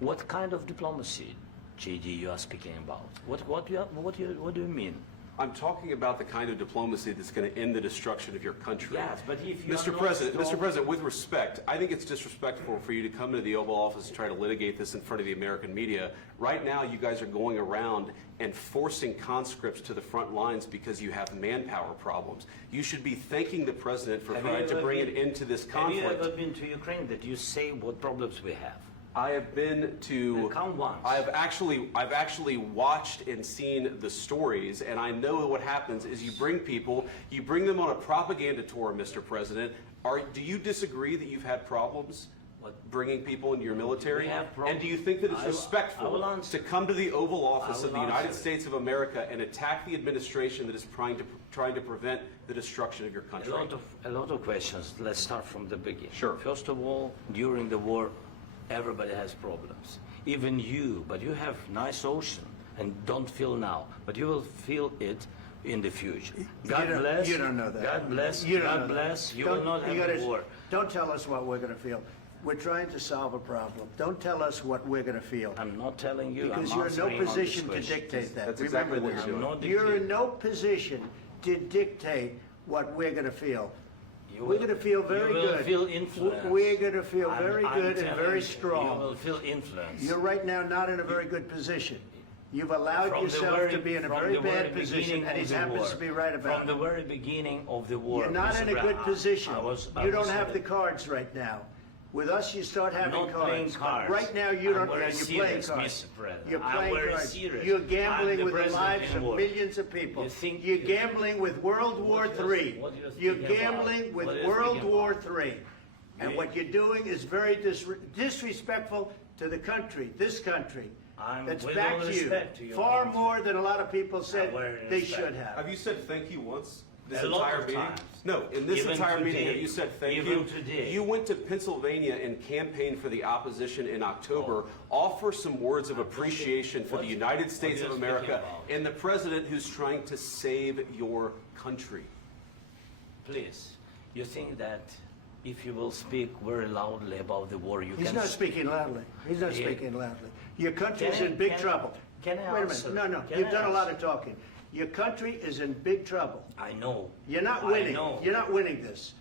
What kind of diplomacy, JD, you are speaking about? What do you mean? I'm talking about the kind of diplomacy that's going to end the destruction of your country. Yes, but if you Mr. President, with respect, I think it's disrespectful for you to come into the Oval Office and try to litigate this in front of the American media. Right now, you guys are going around and forcing conscripts to the front lines because you have manpower problems. You should be thanking the President for trying to bring an end to this conflict. Have you ever been to Ukraine that you say what problems we have? I have been to. Count once. I've actually watched and seen the stories, and I know what happens is you bring them on a propaganda tour, Mr. President. Do you disagree that you've had problems bringing people into your military? And do you think that it's respectful to come to the Oval Office of the United States of America and attack the administration that is trying to prevent the destruction of your country? A lot of questions. Let's start from the beginning. Sure. First of all, during the war, everybody has problems, even you, but you have nice ocean and don't feel now, but you will feel it in the future. God bless. You don't know that. God bless. You God bless. You will not have a war. Don't tell us what we're going to feel. We're trying to solve a problem. Don't tell us what we're going to feel. I'm not telling you. Because I'm you're in no answering on position this to question. dictate that. That's Remember exactly what this. you're doing. You're in no position to dictate what we're going to feel. We're going to feel very good. You will feel influence. We're going to feel very good and very You strong. will feel influence. You're right now not in a very good position. You've allowed yourself to be in a very bad position, and he happens to be right about it. From the very beginning of the war. You're not in a Mr. good Brown, position. You don't have the cards right now. With us, you start having not cards. playing cards. Right now, you don't. I'm very You're playing serious, cards. Mr. President. You're I'm playing very cards. serious. You're I'm gambling the with the president lives in of war. millions of people. You're gambling with World War What do you III. speak You're about? gambling with What do you World speak War about? III. And what you're doing is very disrespectful to the country, this country. That's with back all to you. respect to your Far country. more than a lot of people said very they respect. should have. Have you said thank you once? This A lot entire of meeting? times. No, in this Even entire meeting, today. have you said thank Even you? today. You went to Pennsylvania and campaigned for the opposition in October. Offer some words of appreciation for the United States of you America speaking about? and the president who's trying to save your country. Please, you think that if you will speak very loudly about the war, you He's can... not speaking loudly. He's not Yeah. speaking loudly. Your country's Can I- in big can I- trouble. can I Wait a answer? minute. No, Can you've I done a lot answer? of talking. Your country is in big trouble. I know. You're not I winning. know. You're not winning this.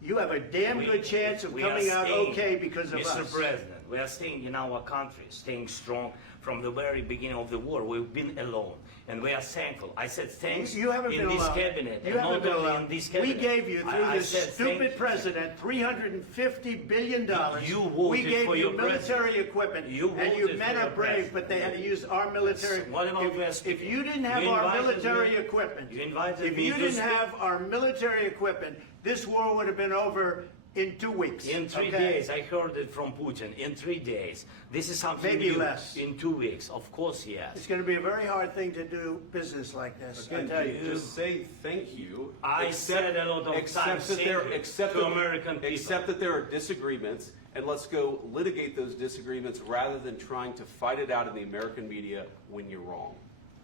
You have a damn good chance of coming out okay because of Mr. us. President, we are staying in our country, staying strong from the very beginning of the war. We've been alone, and we are thankful. I said thanks You haven't in been this alone. cabinet, You and haven't not been only alone. in this We cabinet. gave you, through I this said stupid thank you. president, $350 billion. You voted we gave for you your military president. equipment, You and voted you for men your are brave, president. but they had to use our military. What about West? If you didn't have You our invited military me- equipment, You invited if me you to didn't speak. have our military equipment, this war would have been over in 2 weeks. In 3 okay? days, I heard it from Putin. In 3 days, this is something Maybe new. less. In 2 weeks, of course, yes. It's going to be a very hard thing to do business like this. I Again, tell you. just say thank you. I said a lot of times thank you to American people. Accept that there are disagreements, and let's go litigate those disagreements rather than trying to fight it out in the American media when you're wrong.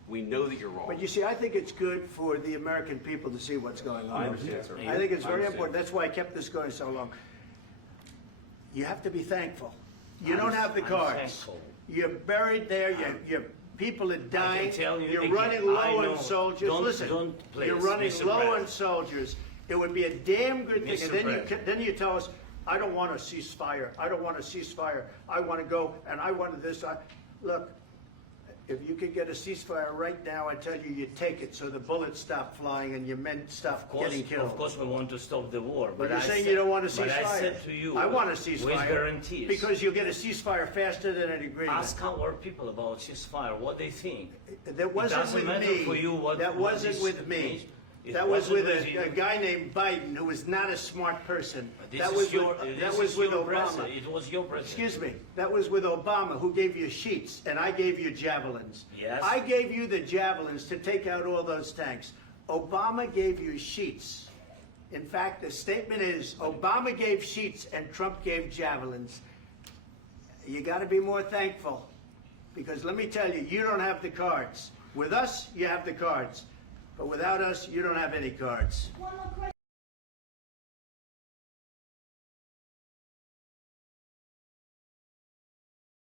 We know that you're wrong. But you see, I think it's good for the American people to see what's going on. I understand, sir. I think it's I very understand. important. That's why I kept this going so long. You have to be thankful. You don't have the I'm cards. thankful. You're buried there. Your people are dying. tell you You're again, running I low know. on soldiers. Don't- Listen, don't, please, you're running Mr. low on President. soldiers. It would be a damn good thing. Mr. And then you tell us, I don't want a ceasefire. I don't want a ceasefire. I want to go and I wanted this. Look, if you could get a ceasefire right now, I tell you take it so the bullets stop flying and your men stop getting killed. Of course, we want to stop the war. But you're I saying said- you don't want a ceasefire. But I said to you, I want a ceasefire. with guarantees. Because you'll get a ceasefire faster than an agreement. Ask our people about ceasefire, what they think. That wasn't doesn't with matter me. for you what- That what wasn't this with me. means. It That was with wasn't with a you. guy named Biden, who was not a smart person. This That is was your, with, this that is was with your Obama. president. It was your president. Excuse me. That was with Obama, who gave you sheets, and I gave you javelins. Yes. I gave you the javelins to take out all those tanks. Obama gave you sheets. In fact, the statement is Obama gave sheets and Trump gave javelins. You got to be more thankful, because let me tell you, you don't have the cards. With us, you have the cards. But without us, you don't have any cards. One more